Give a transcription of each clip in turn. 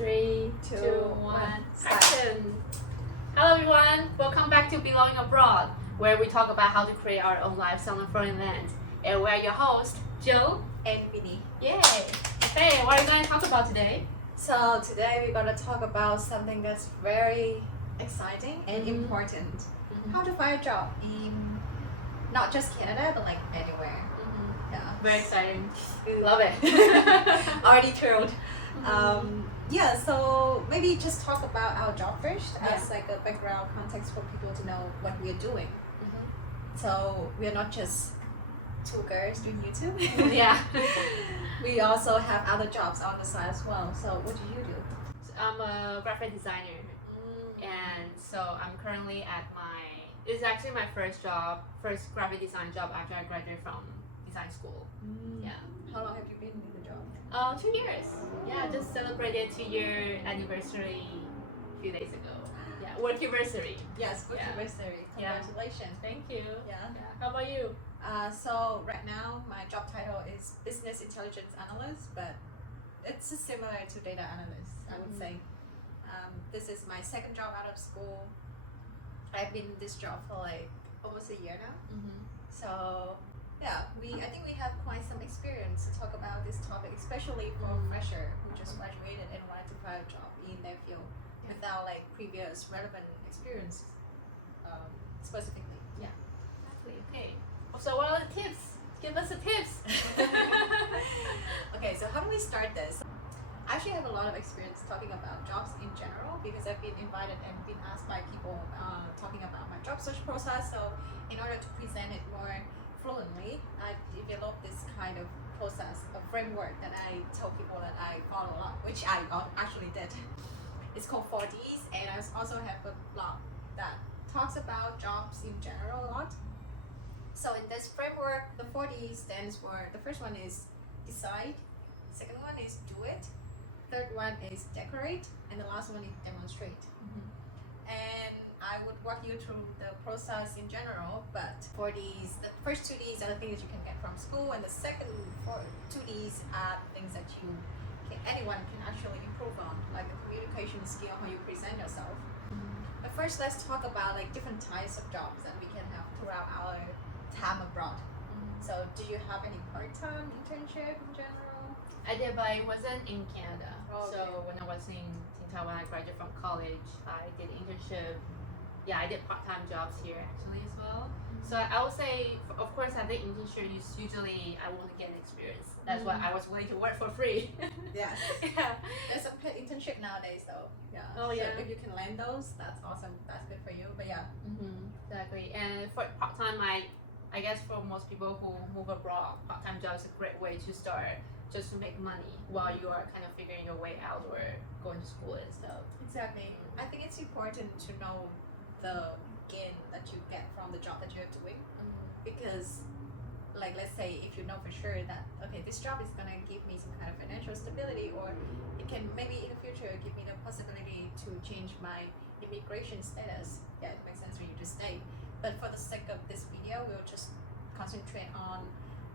3, 2, 2, 1, start. action! Hello everyone, welcome back to Belonging Abroad, where we talk about how to create our own lives on a foreign land. And we're your hosts, Jill and Vinny. Yay! Hey, what are we going to talk about today? So today we're going to talk about something that's very exciting and important. How to find a job in not just Canada, but like anywhere. Yeah. Very exciting. Love it. Already thrilled. Yeah, so maybe just talk about our job first as like a background context for people to know what we're doing. So we're not just two girls doing YouTube. Yeah. We also have other jobs on the side as well. So what do you do? I'm a graphic designer, and so I'm currently at this is actually my first graphic design job after I graduated from design school. Yeah. How long have you been in the job? 2 years. Yeah, just celebrated 2-year anniversary a few days ago. Yeah, work anniversary. Yes, good Yeah. anniversary. Yeah. Congratulations. Thank you. Yeah. How about you? So right now my job title is business intelligence analyst, but it's similar to data analyst, I would say. This is my second job out of school. I've been in this job for like almost a year now. So yeah, I think we have quite some experience to talk about this topic, especially for a fresher who just graduated and wanted to find a job in their field without like previous relevant experience, specifically. Yeah. Exactly. Okay. So what are the tips? Give us the tips. Okay, so how do we start this? I actually have a lot of experience talking about jobs in general because I've been invited and been asked by people talking about my job search process. So in order to present it more fluently, I developed this kind of process, a framework that I tell people that I follow a lot, which I actually did. It's called 4Ds, and I also have a blog that talks about jobs in general a lot. So in this framework, the 4Ds stands for, the first one is decide, second one is do it, third one is decorate, and the last one is demonstrate. And I would walk you through the process in general, but for these, the first 2Ds are the things you can get from school, and the second 2Ds are things that anyone can actually improve on, like the communication skill, how you present yourself. But first, let's talk about like different types of jobs that we can have throughout our time abroad. So, do you have any part-time internship in general? I did, but it wasn't in Canada. Okay. So when I was in Taiwan, I graduated from college. I did internship. Yeah, I did part-time jobs here actually as well. So I would say, of course, I think internship is usually I want to get experience. That's why I was willing to work for free. Yes. Yeah. There's some paid internship nowadays though. Yeah. Oh, so yeah. if you can land those, that's awesome. That's good for you. But yeah. Exactly. And for part-time, I guess for most people who move abroad, part-time job is a great way to start, just to make money while you are kind of figuring your way out or going to school and stuff. Exactly. I think it's important to know the gain that you get from the job that you're doing, because like let's say if you know for sure that okay, this job is gonna give me some kind of financial stability, or it can maybe in the future give me the possibility to change my immigration status. Yeah, it makes sense for you to stay. But for the sake of this video, we'll just concentrate on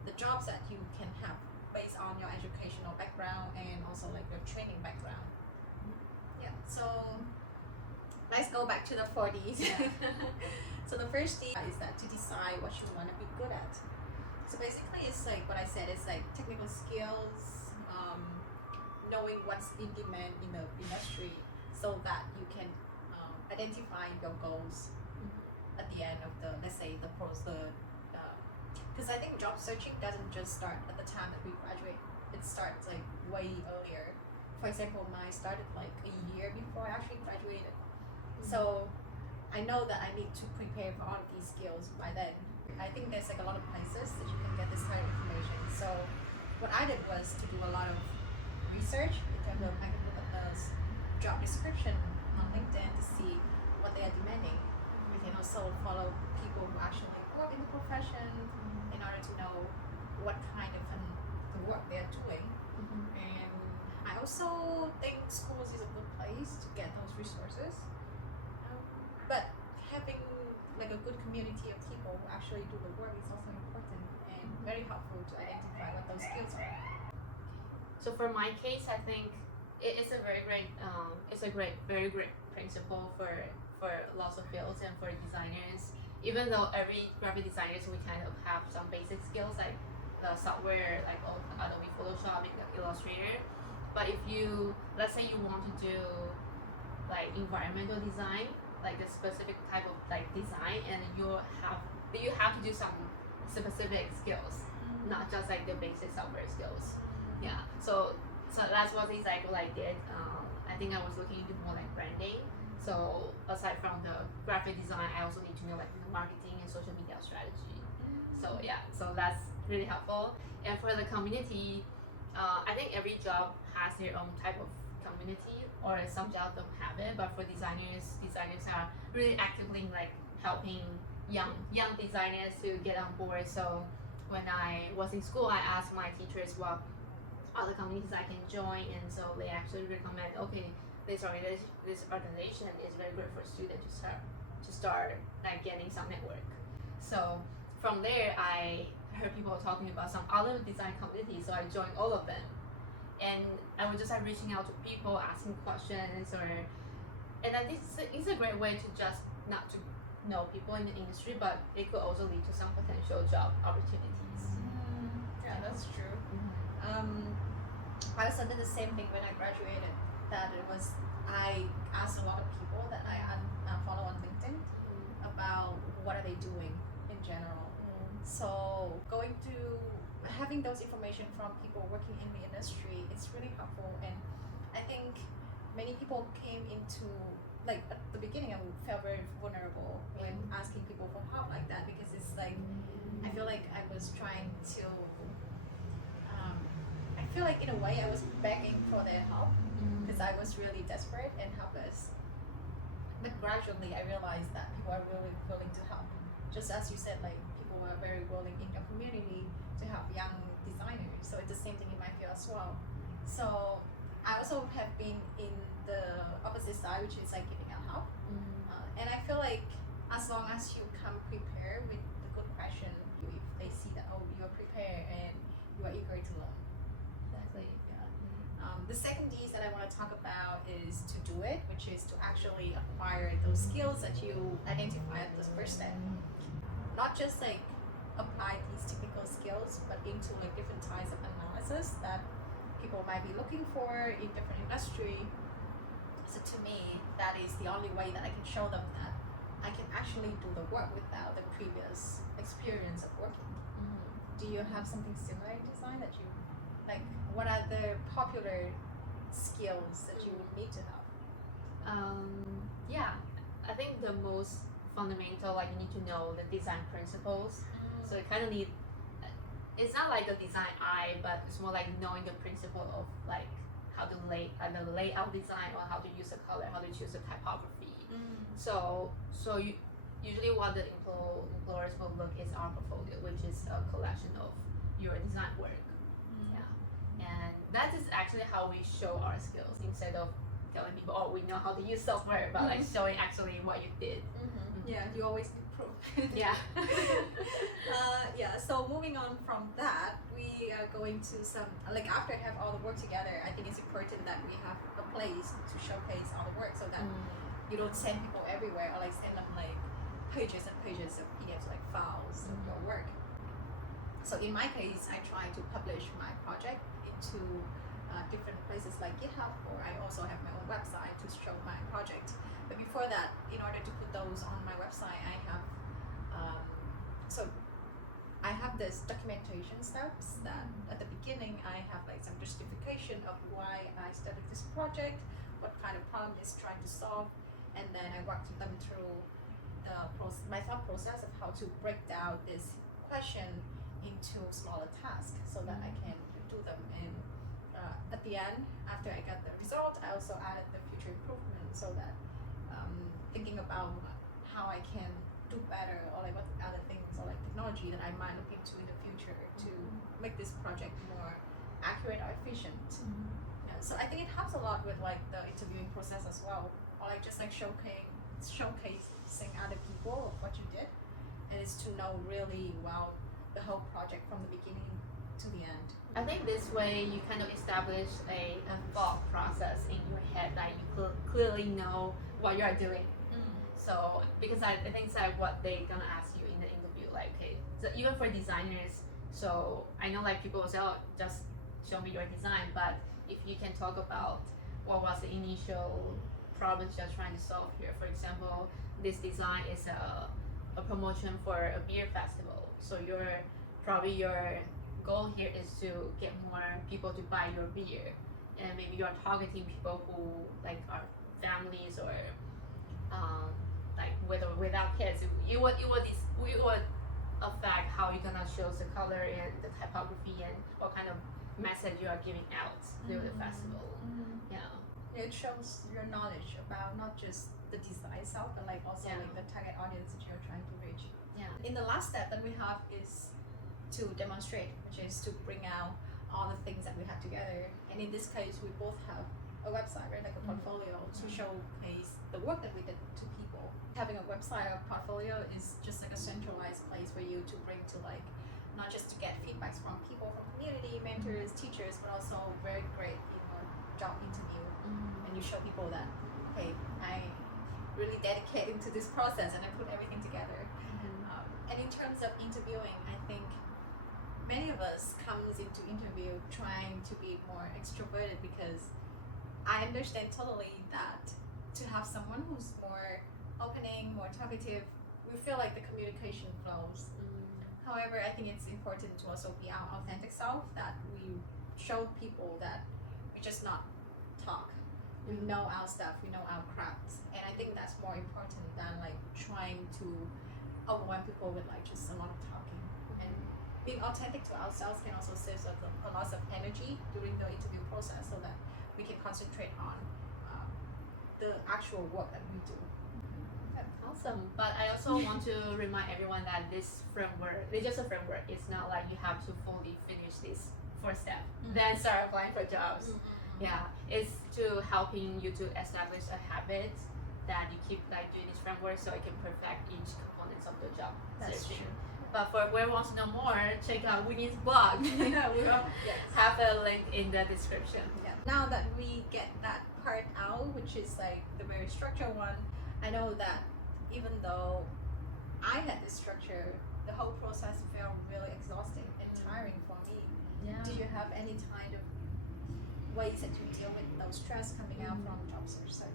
the jobs that you can have based on your educational background and also like your training background. Yeah, so let's go back to the 4Ds. So the first D is that to decide what you want to be good at. So basically it's like what I said, it's like technical skills, knowing what's in demand in the industry so that you can identify your goals at the end of the, let's say the process. Because I think job searching doesn't just start at the time that we graduate. It starts like way earlier. For example, mine started like a year before I actually graduated. So I know that I need to prepare for all of these skills by then. I think there's like a lot of places that you can get this kind of information. So what I did was to do a lot of research in terms of I can look at the job description on LinkedIn to see what they are demanding. You can also follow people who actually work in the profession in order to know what kind of the work they're doing. And I also think schools is a good place to get those resources. But having like a good community of people who actually do the work is also important and very helpful to identify what those skills are. So for my case, I think it's a very great it's a very great principle for lots of fields and for designers. Even though every graphic designers we kind of have some basic skills like the software like Adobe Photoshop and Illustrator, but if you let's say you want to do like environmental design, like the specific type of like design, and you have to do some specific skills, not just like the basic software skills. Yeah. So that's what exactly what I did. I think I was looking into more like branding. So aside from the graphic design, I also need to know like the marketing and social media strategy. So yeah, so that's really helpful. And for the community, I think every job has their own type of community, or some jobs don't have it. But for designers are really actively like helping young designers to get on board. So when I was in school, I asked my teachers what other communities I can join, and so they actually recommend, okay, this organization is very great for students to start like getting some network. So from there, I heard people talking about some other design communities, so I joined all of them, and I was just like reaching out to people, asking questions, and I think it's a great way to just not to know people in the industry, but it could also lead to some potential job opportunities. Yeah, that's true. I also did the same thing when I graduated. That it was I asked a lot of people that I follow on LinkedIn about what are they doing in general. So going to having those information from people working in the industry, it's really helpful. And I think many people came into like at the beginning I felt very vulnerable when asking people for help like that, because it's like I feel like I was trying to I feel like in a way I was begging for their help because I was really desperate and helpless. But gradually I realized that people are really willing to help. Just as you said, like people were very willing in your community to help young designers. So it's the same thing in my field as well. So I also have been in the opposite side, which is like giving out help. And I feel like as long as you come prepared with the good question, if they see that you're prepared and you are eager to learn. Exactly. Yeah. The second D's that I want to talk about is to do it, which is to actually acquire those skills that you identify at the first step. Not just like apply these typical skills, but into like different types of analysis that people might be looking for in different industry. So to me, that is the only way that I can show them that I can actually do the work without the previous experience of working. Do you have something similar in design that you like? What are the popular skills that you would need to have? Yeah, I think the most fundamental, like you need to know the design principles. So you kind of need. It's not like the design eye, but it's more like knowing the principle of like how to the layout design, or how to use the color, how to choose the typography. So you usually what the employers will look is our portfolio, which is a collection of your design work. And that is actually how we show our skills, instead of telling people, oh, we know how to use software, but like showing actually what you did. Yeah, you always need proof. Yeah. Yeah, so moving on from that, we are going to some, like after I have all the work together, I think it's important that we have a place to showcase all the work, so that you don't send people everywhere, or like send them like pages and pages of PDFs, like files of your work. So in my case, I try to publish my project into different places like GitHub, or I also have my own website to show my project. But before that, in order to put those on my website, I have I have this documentation steps that at the beginning I have like some justification of why I started this project, what kind of problem it's trying to solve, and then I walk them through my thought process of how to break down this question into smaller tasks so that I can do them. And at the end, after I got the result, I also added the future improvement, so that thinking about how I can do better, or like what other things or like technology that I might look into in the future to make this project more accurate or efficient. Yeah, so I think it helps a lot with like the interviewing process as well, or like just like showcasing other people of what you did, and it's to know really well the whole project from the beginning to the end. I think this way you kind of establish a thought process in your head that you clearly know what you are doing. Mm. So because I think it's like what they gonna ask you in the interview, like okay, so even for designers, so I know like people will say, oh, just show me your design, but if you can talk about what was the initial problems you're trying to solve here. For example, this design is a promotion for a beer festival, so your goal here is to get more people to buy your beer, and maybe you're targeting people who like are families or like with or without kids. It would affect how you're gonna show the color and the typography and what kind of message you are giving out through the festival. Yeah. It shows your knowledge about not just the design itself, but like also Yeah. like the target audience that you're trying to reach. Yeah. In the last step that we have is to demonstrate, which is to bring out all the things that we have together. And in this case, we both have a website, right, like a portfolio to showcase the work that we did to people. Having a website or portfolio is just like a centralized place for you to bring to like not just to get feedbacks from people from community, mentors, teachers, but also very great, job interview. And you show people that, hey, I really dedicate into this process and I put everything together. And in terms of interviewing, I think many of us comes into interview trying to be more extroverted, because I understand totally that to have someone who's more opening, more talkative, we feel like the communication flows. However, I think it's important to also be our authentic self, that we show people that we just not talk. We know our stuff, we know our crafts, and I think that's more important than like trying to overwhelm people with like just a lot of talking. And being authentic to ourselves can also save us a lot of energy during the interview process, so that we can concentrate on the actual work that we do. Awesome. But I also want to remind everyone that this framework, it's just a framework. It's not like you have to fully finish this first step, then start applying for jobs. Yeah, it's to helping you to establish a habit that you keep like doing this framework, so you can perfect each components of the job That's searching. true. But for whoever wants to know more, check out Winnie's blog. We will have a link in the description. Yeah. Now that we get that part out, which is like the very structured one, I know that even though I had this structure, the whole process felt really exhausting and tiring for me. Yeah. Do you have any kind of ways that you deal with those stress coming out from job search?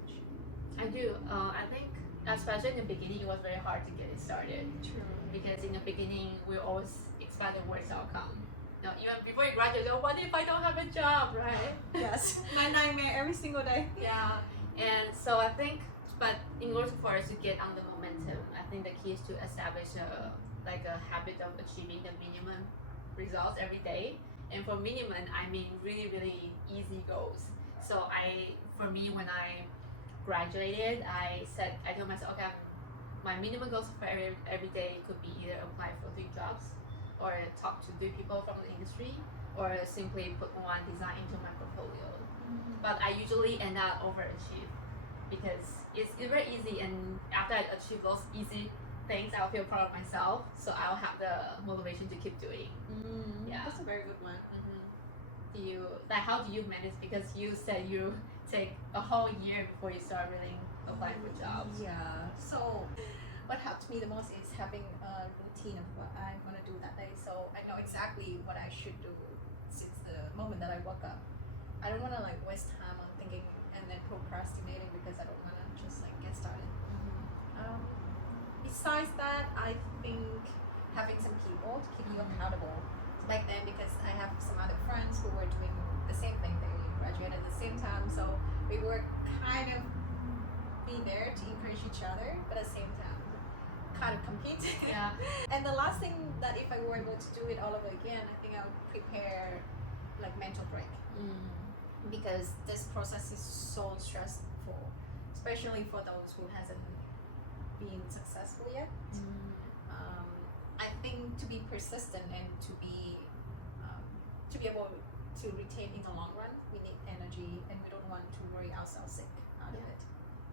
I do. I think especially in the beginning, it was very hard to get it started. True. Because in the beginning, we always expect the worst outcome. Now, even before you graduate, oh, what if I don't have a job, right? Yes. My nightmare every single day. Yeah. And so I think, but in order for us to get on the momentum, I think the key is to establish a habit of achieving the minimum results every day. And for minimum, I mean really, really easy goals. So for me, when I graduated, I told myself, okay, my minimum goals for every day could be either apply for 3 jobs, or talk to 3 people from the industry, or simply put one design into my portfolio. But I usually end up overachieve, because it's very easy, and after I achieve those easy things, I'll feel proud of myself, so I'll have the motivation to keep doing. Yeah. That's a very good one. How do you manage, because you said you take a whole year before you start really applying for jobs? Yeah. So what helped me the most is having a routine of what I'm gonna do that day. So I know exactly what I should do since the moment that I woke up. I don't wanna like waste time on thinking and then procrastinating, because I don't wanna just like get started. Besides that, I think having some people to keep you accountable. Back then, because I have some other friends who were doing the same thing, they graduated at the same time, so we were kind of be there to encourage each other, but at the same time kind of compete. Yeah. And the last thing, that if I were able to do it all over again, I think I would prepare like mental break, because this process is so stressful, especially for those who hasn't been successful yet. I think to be persistent and to be able to retain in the long run, we need energy, and we don't want to worry ourselves sick out of it.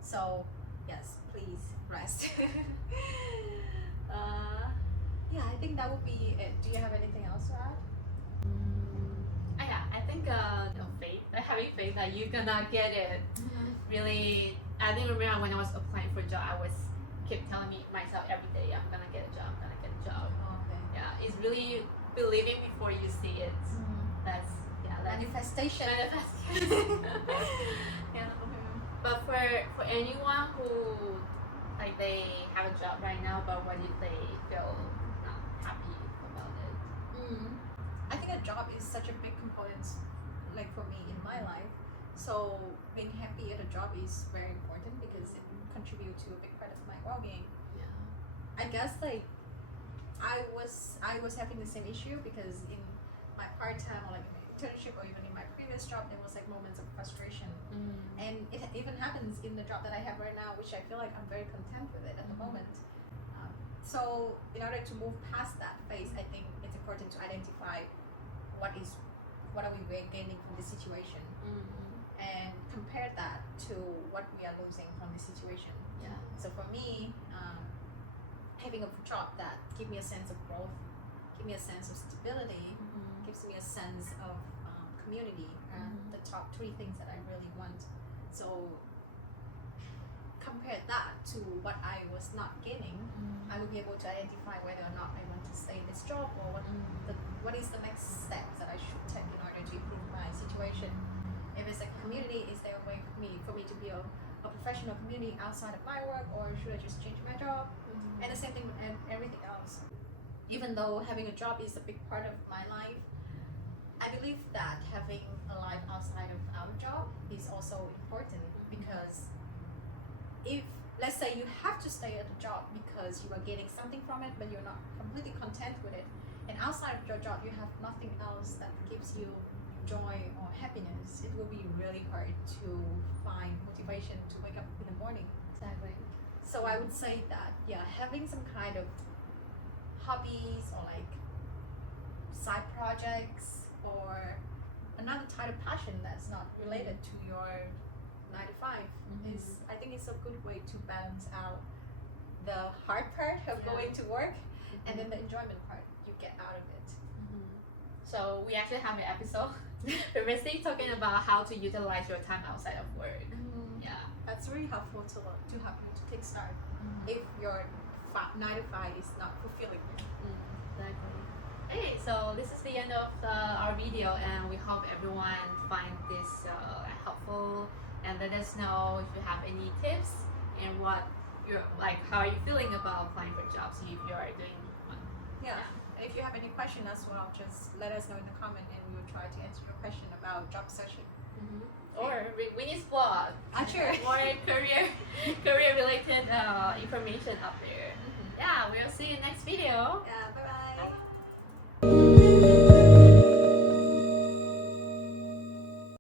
So yes, please rest. Yeah, I think that would be it. Do you have anything else to add? Yeah, I think faith, having faith that you're gonna get it. really, I think remember when I was applying for a job, I was kept telling myself every day, I'm gonna get a job, I'm gonna get a job. Okay. Yeah, it's really believing before you see it. That's Manifestation. Yeah. But for anyone who like they have a job right now, but what if they feel not happy about it? I think a job is such a big component, like for me in my life. So being happy at a job is very important because it contributes to a big part of my well-being. Yeah. I guess like I was having the same issue because in my part-time or like in my internship or even in my previous job there was like moments of frustration, and it even happens in the job that I have right now, which I feel like I'm very content with it at the moment. So in order to move past that phase, I think it's important to identify what are we gaining from this situation, and compare that to what we are losing from this situation. Yeah. So for me, having a job that gives me a sense of growth, gives me a sense of stability, gives me a sense of community, and the top 3 things that I really want. So compare that to what I was not getting, I will be able to identify whether or not I want to stay in this job or what is the next steps that I should take in order to improve my situation. If it's a community, is there a way for me to be a professional community outside of my work, or should I just change my job? And the same thing with everything else. Even though having a job is a big part of my life, I believe that having a life outside of our job is also important, because if, let's say, you have to stay at a job because you are getting something from it but you're not completely content with it, and outside of your job you have nothing else that gives you joy or happiness, it will be really hard to find motivation to wake up in the morning. Exactly. So I would say that, yeah, having some kind of hobbies or like side projects or another type of passion that's not related to your 9 to 5 is, I think it's a good way to balance out the hard part of going to work and then the enjoyment part you get out of it. So we actually have an episode previously talking about how to utilize your time outside of work. Yeah. That's really helpful to help you to kickstart if your 9 to 5 is not fulfilling you. Exactly. Okay, so this is the end of our video, and we hope everyone find this helpful, and let us know if you have any tips and what you're like, how are you feeling about applying for jobs if you are doing one. Yeah. And if you have any question as well, just let us know in the comment and we will try to answer your question about job searching. Or Winnie's blog. Sure. More career related information up there. Yeah, we'll see you next video. Yeah.